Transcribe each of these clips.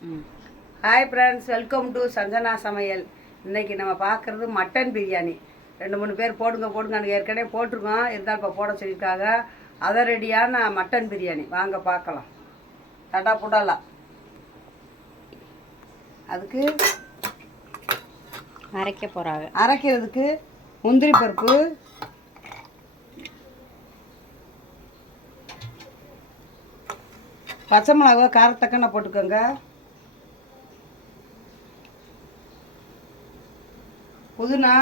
Hi friends, welcome to Sanjana சமையல். இன்றைக்கி நம்ம பார்க்குறது மட்டன் பிரியாணி. 2-3 பேர் போடுங்கன்னு ஏற்கனவே போட்டிருக்கோம். இருந்தாலும் இப்போ போட சொல்லியிருக்காங்க. அதை ரெடியான மட்டன் பிரியாணி வாங்க பார்க்கலாம். தட்டா புடலாம். அதுக்கு அரைக்க போகிறாங்க. அரைக்கிறதுக்கு முந்திரி பருப்பு, பச்சை மிளகா காரத்தக்கன போட்டுக்கோங்க, புதினா,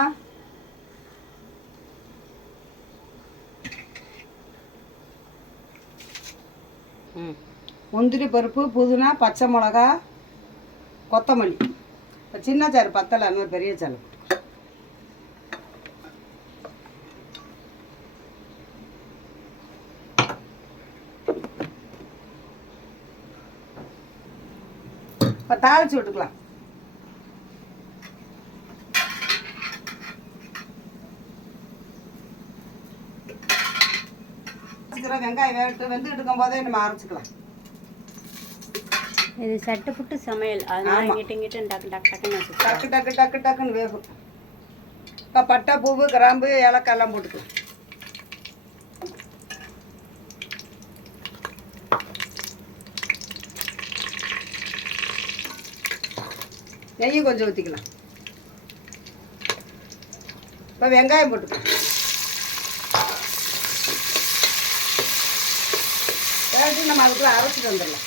முந்திரி பருப்பு, புதினா, பச்சை மிளகா, கொத்தமல்லி. இப்போ சின்ன சாறு பத்தலை, அந்த பெரிய சாறு. இப்போ தாளிச்சு விட்டுக்கலாம். வெங்காயம் வெந்துக்கிட்டு இருக்கும் போதே நம்ம அரைச்சிக்கலாம். இது சட்டு புட்டு சமையல், அதனால இங்கிட்ட டக்குன்னு வேகும். இப்போ பட்டை, பூவு, கிராம்பு, ஏலக்காய் எல்லாம் போட்டுக்கலாம். நெய் கொஞ்சம் ஊற்றிக்கலாம். இப்போ வெங்காயம் போட்டுக்கலாம். நம்ம அதுக்குள்ள அரைச்சிட்டு வந்துடலாம்.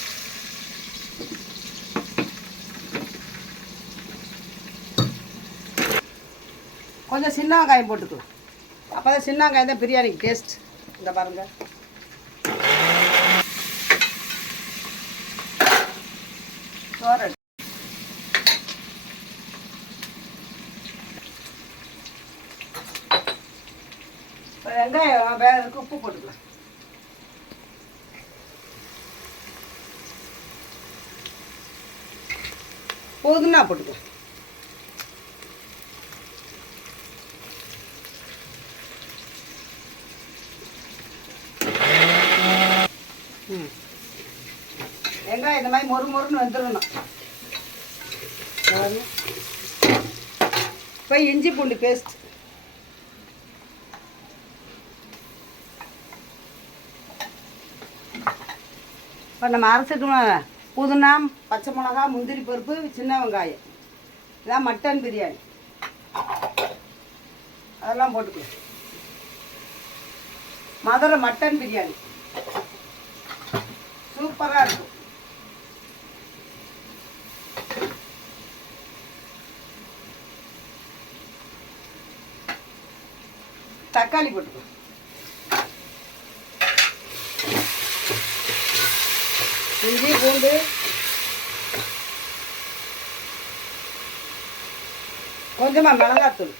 கொஞ்சம் சின்ன வெங்காயம் போட்டுக்கலாம். அப்போ தான் சின்ன வெங்காயம் தான் பிரியாணிக்கு டேஸ்ட். இந்த பாருங்க, சோறு வெங்காயம் வேகிறதுக்கு உப்பு போட்டுக்கலாம். புதினா போட்டுக்கலாம். வெங்காயம் இந்த மாதிரி மொறுன்னு வந்துடணும். இப்போ இஞ்சி பூண்டு பேஸ்ட், இப்போ நம்ம அரைச்சிட்டோம். புதினா, பச்சை மிளகா, முந்திரி பருப்பு, சின்ன வெங்காயம், இதான் மட்டன் பிரியாணி. அதெல்லாம் போட்டுக்கலாம். மதுரை மட்டன் பிரியாணி சூப்பராக இருக்கும். தக்காளி போட்டுக்கலாம். இஞ்சி பூண்டு, கொஞ்சமாக மிளகாத்தூள்,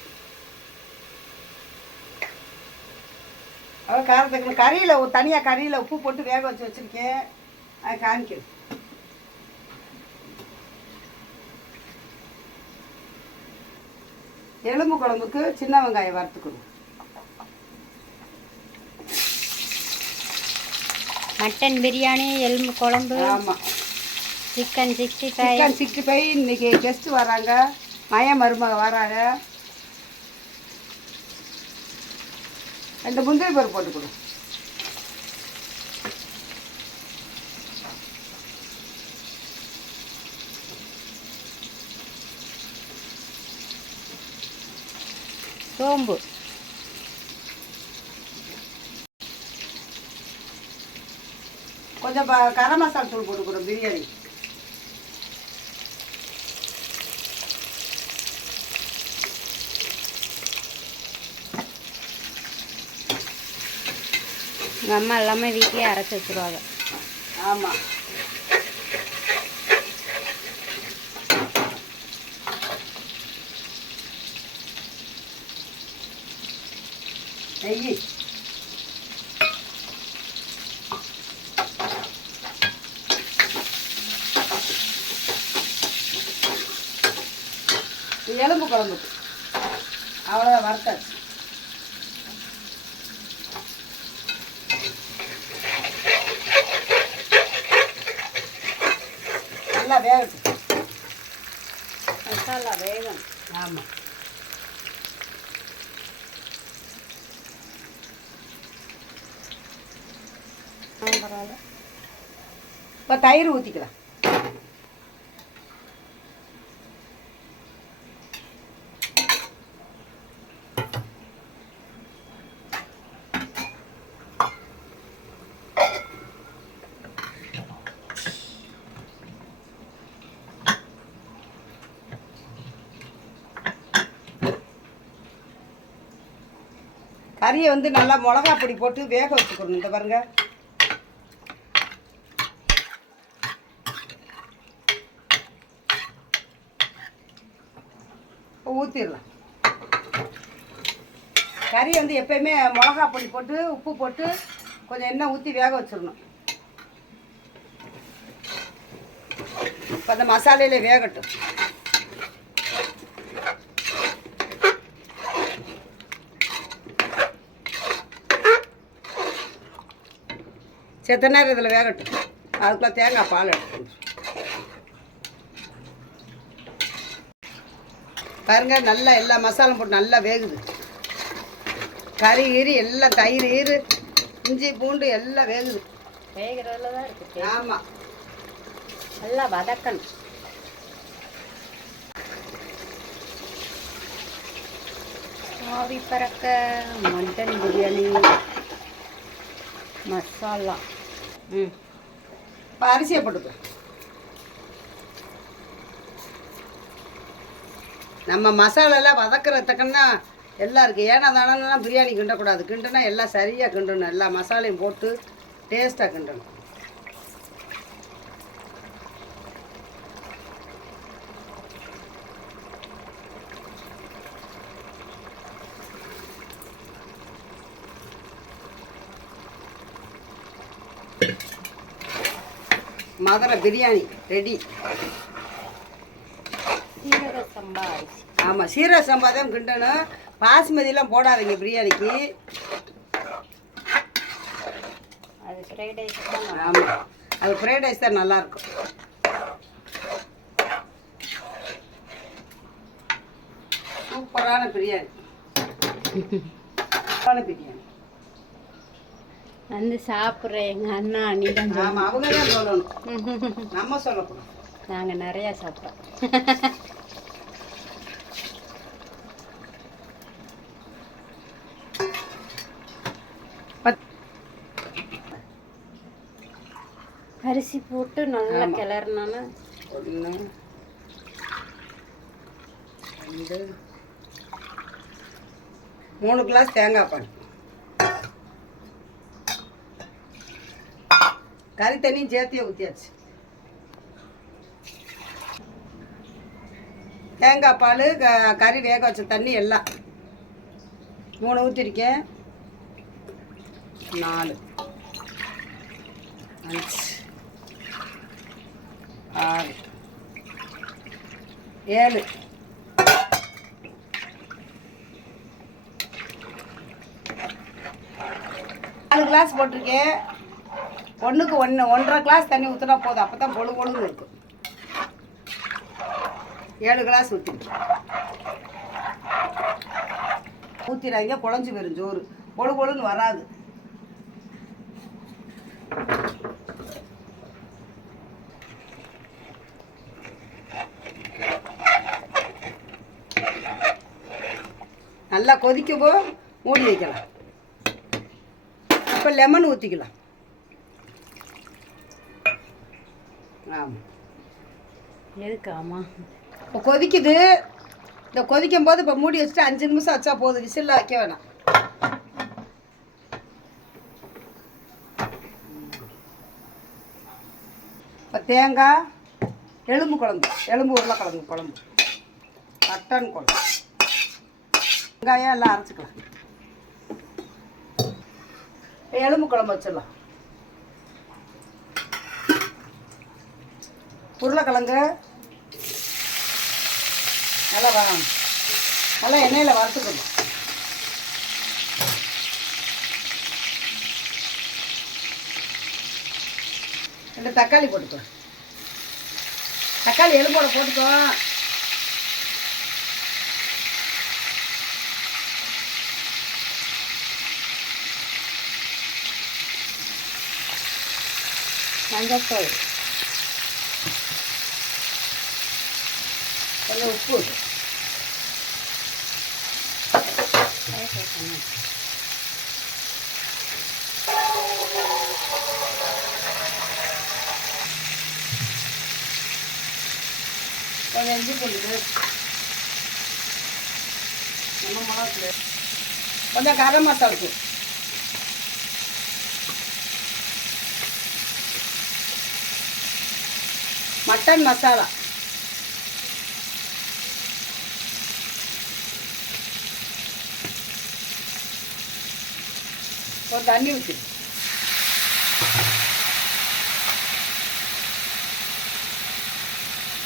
அவ்வளோ காரத்துக்கு. கறியில் தனியாக கறியில் உப்பு போட்டு வேக வச்சு வச்சுருக்கேன், அது காமிக்கிறேன். எலும்பு குழம்புக்கு சின்ன வெங்காயம் வறுத்துக்கணும். மட்டன் பிரியாணி, எலும்பு குழம்பு. ஆமாம், சிக்கன் 65. இன்னைக்கு கெஸ்ட்டு வராங்க, மருமக வராங்க. 2 முந்திரி பருப்பு போட்டுக்கணும். சோம்பு, கொஞ்சம் கரம் மசாலா தூள் போட்டுக்கணும் பிரியாணி. எங்கள் அம்மா எல்லாமே வீட்டிலே அரைச்சி வச்சுருவாங்க. ஆமாம், நெய், எலும்பு குழம்புக்கு அவ்வளோதான், வறுத்தாச்சு. நல்லா வேகட்டும். மசாலா வேகம். ஆமாம். பரவாயில்ல. இப்போ தயிர் ஊற்றிக்கலாம். கறியை வந்து நல்லா மிளகா பொடி போட்டு வேக வச்சுக்கணும். இந்த பாருங்க, ஊற்றிடலாம். கறி வந்து எப்பயுமே மிளகா பொடி போட்டு உப்பு போட்டு கொஞ்சம் எண்ணெய் ஊற்றி வேக வச்சிடணும். இப்போ அந்த மசாலையில் வேகட்டும். செத்த நேரம் இதில் வேகட்டும். அதுக்குள்ள தேங்காய் பால் எடுக்கணும். பாருங்க, நல்லா எல்லா மசாலும் போட்டு நல்லா வேகுது. கறி ஈறு எல்லாம், தயிர் ஈறு, இஞ்சி பூண்டு எல்லாம் வேகுது. வேகிறதுல தான் இருக்குது. ஆமாம், நல்லா வதக்கணும். ஆவி பறக்க மட்டன் பிரியாணி மசாலா. இப்போ அரிசியை போட்டுக்கலாம். நம்ம மசாலாலாம் வதக்கிறதுக்குன்னா எல்லாம் இருக்குது. ஏன்னா தானெல்லாம் பிரியாணி கிண்டக்கூடாது. கிண்டுனா எல்லாம் சரியாக கிண்டணும். எல்லா மசாலையும் போட்டு டேஸ்ட்டாக கிண்டணும். மதுரை பிரியாணி ரெடி. சீரக சம்பா அரிசி. ஆமாம், சீரக சம்பா தான் கிண்டணும். பாஸ்மதியெலாம் போடாதீங்க பிரியாணிக்கு. அது ஃப்ரைட் ரைஸ் தான். ஆமாம், அது ஃப்ரைட் ரைஸ் தான் நல்லாயிருக்கும். சூப்பரான பிரியாணி. சூப்பரான பிரியாணி வந்து சாப்பிட்ற எங்கள் அண்ணா அண்ணி தான். ஆமாம், அவங்க தான் சொல்லணும், நம்ம சொல்லக்கூடாது. நாங்கள் நிறையா சாப்பிட்டோம். அரிசி போட்டு நல்லா கிளறினாலும் 1 2 3 கிளாஸ் தேங்காய் பால். கறி தண்ணியும் சேர்த்தியே ஊற்றியாச்சு. தேங்காய் பால், கறி வேக வச்ச தண்ணி எல்லாம் 3 ஊற்றிருக்கேன். 4 5 6 7 4 கிளாஸ் போட்டிருக்கேன். 1க்கு 1 1.5 கிளாஸ் தண்ணி ஊற்றினா போதும். அப்போ தான் பொழு பொழுன்னு இருக்கும். 7 கிளாஸ் ஊற்றிடாங்க, குழஞ்சி வரும் சோறு. பொழு பொழுன்னு வராது. நல்லா கொதிக்கவோ மூடி வைக்கலாம். இப்போ லெமன் ஊற்றிக்கலாம். ஆமாம், எதுக்கு? ஆமாம், இப்போ கொதிக்குது. இந்த கொதிக்கும் போது இப்போ மூடி வச்சுட்டு 5 நிமிஷம் வச்சா போதும். விசிலில் வைக்க வேணாம். இப்போ தேங்காய், எலும்பு குழம்பு, எலும்பு உருளைக்கிழங்கு குழம்பு, மட்டன் குழம்பு, வெங்காயம் எல்லாம் அரைச்சிக்கலாம். எலும்பு குழம்பு வச்சிடலாம். உருளைக்கிழங்கு நல்லா வேணும். நல்லா எண்ணெயில் வறுத்துக்கணும். ரெண்டு தக்காளி போட்டுக்கலாம். தக்காளி எலும்போட போட்டுக்கோ. மஞ்சத்தூள், கொஞ்சம் உப்பு, கொஞ்சம் இஞ்சி பூண்டு, நம்ம மிளகு, கொஞ்சம் கரம் மசாலா, மட்டன் மசாலா, ஒரு தண்ணி ஊற்றி,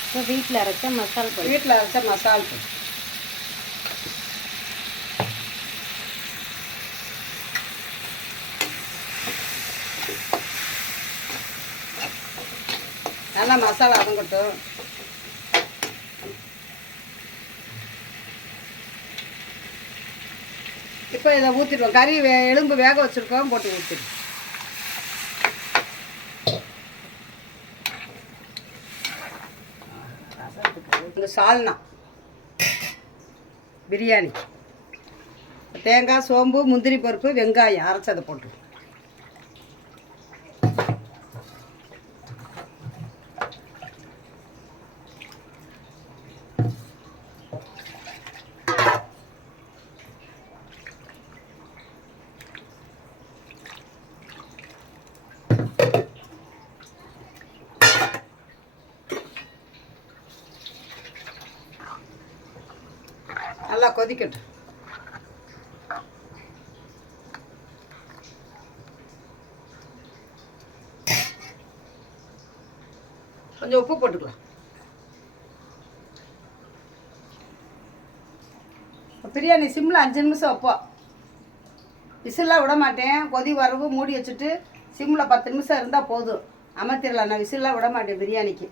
இப்போ வீட்டில் அரைச்ச மசாலா பொடி, வீட்டில் அரைச்ச மசாலா பொடி, நல்லா மசாலா வதங்கட்டும். இப்போ இதை ஊற்றிடுவோம். கறி எலும்பு வேக வச்சுருக்கோம், போட்டு ஊற்றிடுவோம். இந்த சால்னா பிரியாணி, தேங்காய், சோம்பு, முந்திரி பருப்பு, வெங்காயம் அரைச்சதை போட்டு நல்லா கொதிக்கட்டும். கொஞ்சம் உப்பு போட்டுக்கலாம். பிரியாணி சிம்மில் 5 நிமிஷம் வைப்போம். விசில்லாம் விட மாட்டேன். கொதி வரவு மூடி வச்சுட்டு சிம்மில் 10 நிமிஷம் இருந்தால் போதும், அமர்த்திடலாம். நான் விசில்லாம் விட மாட்டேன் பிரியாணிக்கு.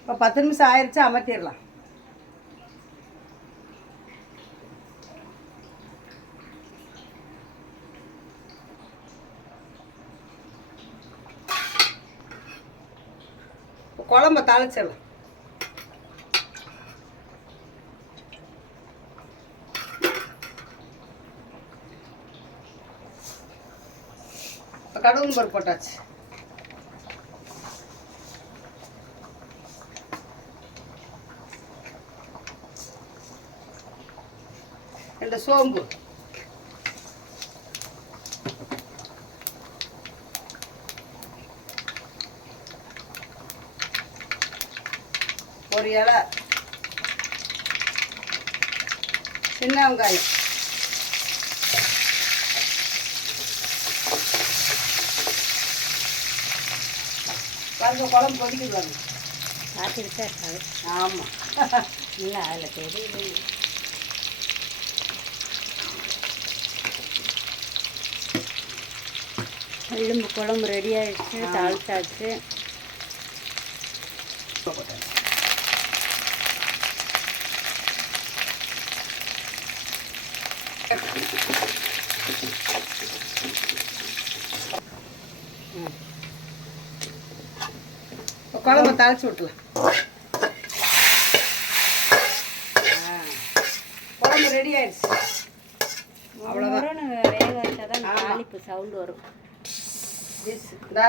இப்போ 10 நிமிஷம் ஆயிடுச்சு, அமர்த்திடலாம். குழம்ப தாளிச்சிடலாம். இப்போ கடுகு பருப்பு போட்டாச்சு. ரெண்டு சோம்பு, ஒரு இலை, சின்ன வெங்காயம், பாருங்க குழம்பு கொதிக்குது பாருங்க. பார்த்துக்கிட்டே இருக்காது. ஆமாம், இல்லை அதில் தெரியுது. எலும்பு குழம்பு ரெடி ஆயிடுச்சு, தாளிச்சாச்சு. குழம்பு தாளிச்சு விட்டுலாம். குழம்பு ரெடி ஆயிடுச்சு. அவ்வளோதான். வேக வச்சா தான் தாளிப்பு சவுண்டு வரும். இந்தா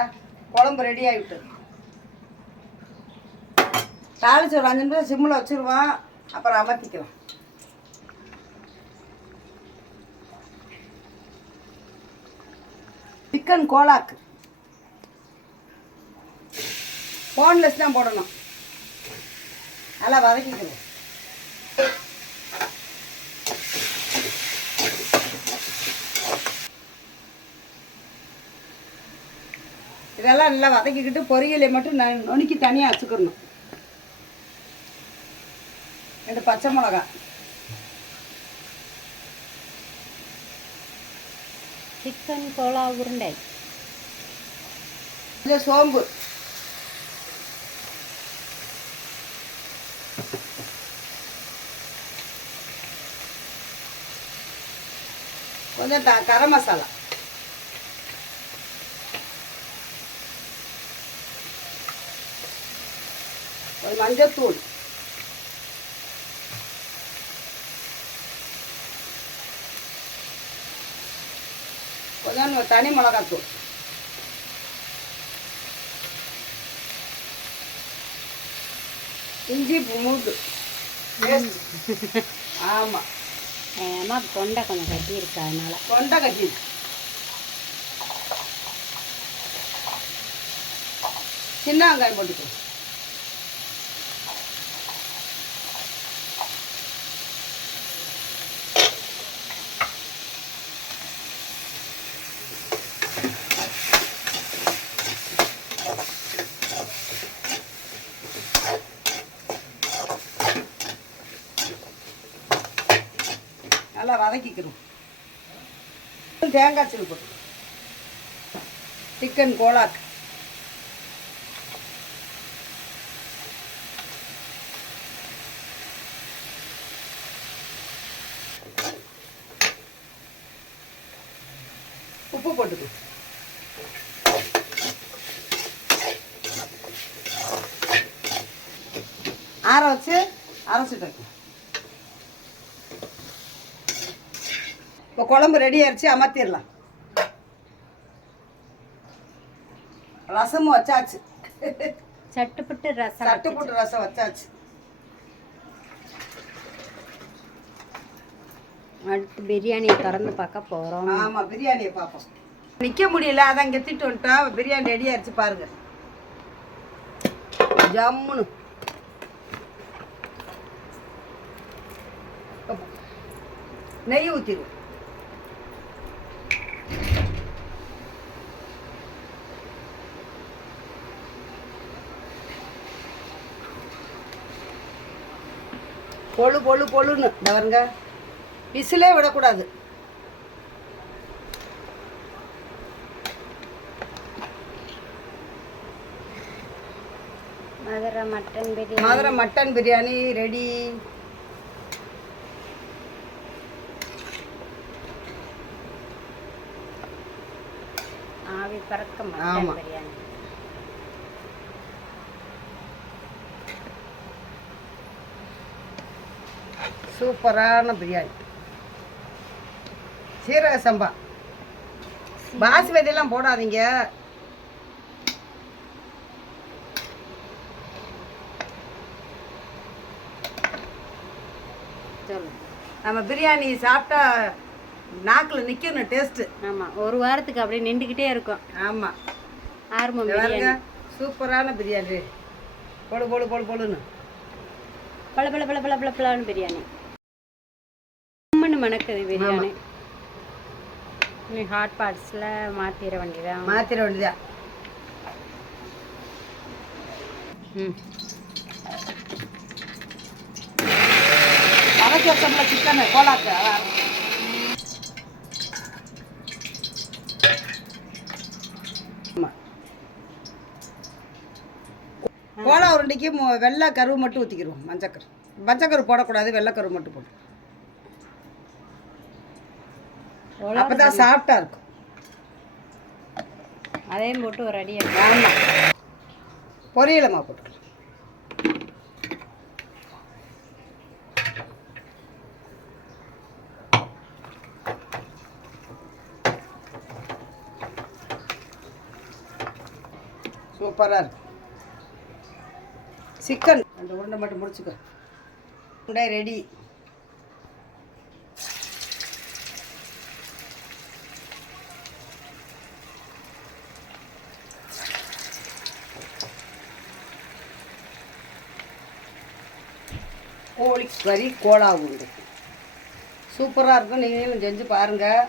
குழம்பு ரெடி ஆகிட்டு. தாளிச்சு ஒரு 5 நிமிஷம் சிம்மில் வச்சுருவோம், அப்புறம் அமர்த்திக்கலாம். சிக்கன் கோலாக்கு போன்லெஸ் தான் போடணும். நல்லா வதக்கிக்கணும். இதெல்லாம் நல்லா வதக்கிக்கிட்டு பொரியலை மட்டும் நுணுக்கி தனியாக வச்சுக்கணும். 2 பச்சை மிளகா, சிக்கன் கோலா உருண்டை, கொஞ்சம் சோம்பு, கொஞ்சம் கரம் மசாலா, கொஞ்சம் மஞ்சத்தூள், கொஞ்சம் தனி மிளகாத்தூள், இஞ்சி பூண்டு பேஸ்ட். ஆமாம், எங்கள் அம்மா தொண்டை கொஞ்சம் கட்டி இருக்கு, அதனால தொண்டை கட்டி. சின்ன வெங்காயம் போட்டுக்கோ. நல்லா வதக்கிக்கிறோம். தேங்காய் சீல் போட்டு சிக்கன் கோலாக்கு, உப்பு போட்டுக்கோ. ஆற வச்சு அரைச்சிட்டு இப்போ குழம்பு ரெடி ஆயிடுச்சு, அமர்த்திடலாம். ரசமும் வச்சாச்சு. சட்டுப்பட்டு ரசம் சட்டுப்பட்டு ரசம் வச்சாச்சு. அடுத்து பிரியாணியை திறந்து பார்க்க போகிறோம். ஆமாம், பிரியாணியை பார்ப்போம். நிற்க முடியல, அதான் கெத்திட்டு வந்துட்டா. பிரியாணி ரெடி ஆயிடுச்சு பாருங்க, ஜம்முன்னு. நெய் ஊற்றிடுவோம். பொழு பொழு பொழுன்னு இந்த வருங்க, விசிலே விடக்கூடாது. Madurai mutton biryani, Madurai mutton biryani ready. ஆவி பறக்க மட்டன் பிரியாணி. சூப்பரான பிரியாணி. சீரக சம்பா, பாஸ்மதியெல்லாம் போடாதீங்க. நம்ம பிரியாணி சாப்பிட்டா நாக்கில் நிற்கணும் டேஸ்ட்டு. ஆமாம், ஒரு வாரத்துக்கு அப்படியே நின்றுக்கிட்டே இருக்கும். ஆமாம், ஆரம்பம் பிரியாணி. சூப்பரான பிரியாணி. பொழு பொழு பொழு பொழுன்னு பல பல பல பல பல பலான்னு பிரியாணி. மணக்குது பிரியாணி. நீ ஹாட் பாட்ஸில் மாற்றிட வேண்டியதான். மாற்றிட வேண்டியதான். வதக்கி வச்சோம்ல சிக்கனு கோலாக்கு. கோலா உருண்டைக்கு வெள்ளை கருவு மட்டும் ஊற்றிக்கிறோம். மஞ்சக்கரு போடக்கூடாது, வெள்ளை கருவு மட்டும் போட்டு. அப்பதான் சாப்பிட்டா இருக்கும். அதையும் போட்டு ஒரு அடி. ஆமாம், பொரியலமா போட்டு. சூப்பராக இருக்கும். சிக்கன் 2 உருண்டை மட்டும் முடிச்சுக்க. உருண்டை ரெடி. கோழி கறி கோலா உருண்டை சூப்பராக இருக்கும். நீங்களும் செஞ்சு பாருங்கள்.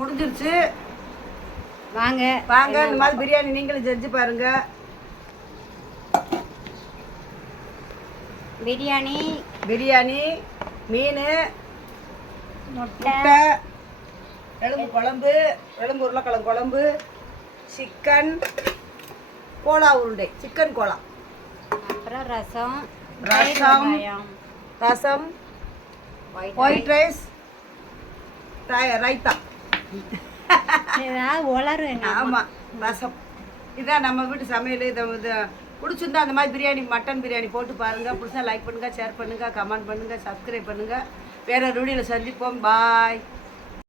முடிஞ்சிருச்சு. வாங்க வாங்க, இந்த மாதிரி பிரியாணி நீங்களும் செஞ்சு பாருங்க. பிரியாணி மீன் முட்டை முட்டை, எலும்பு குழம்பு, எலும்பு உருளைக்கிழங்கு குழம்பு, சிக்கன், கோலா உருண்டை, சிக்கன் கோலா, அப்புறம் ரசம், ரசம், வெங்காயம், ரசம், white ஒயிட் ரைஸ், ரைத்தா. ஏதாவது உளருங்க. ஆமாம், ரசம். இதான் நம்ம வீட்டு சமையல். இதை இது பிடிச்சிருந்தா அந்த மாதிரி பிரியாணி, மட்டன் பிரியாணி போட்டு பாருங்கள். பிடிச்சா லைக் பண்ணுங்கள், ஷேர் பண்ணுங்கள், கமெண்ட் பண்ணுங்கள், சப்ஸ்கிரைப் பண்ணுங்கள். வேற ஒரு வீடியோவில் சந்திப்போம். பாய்.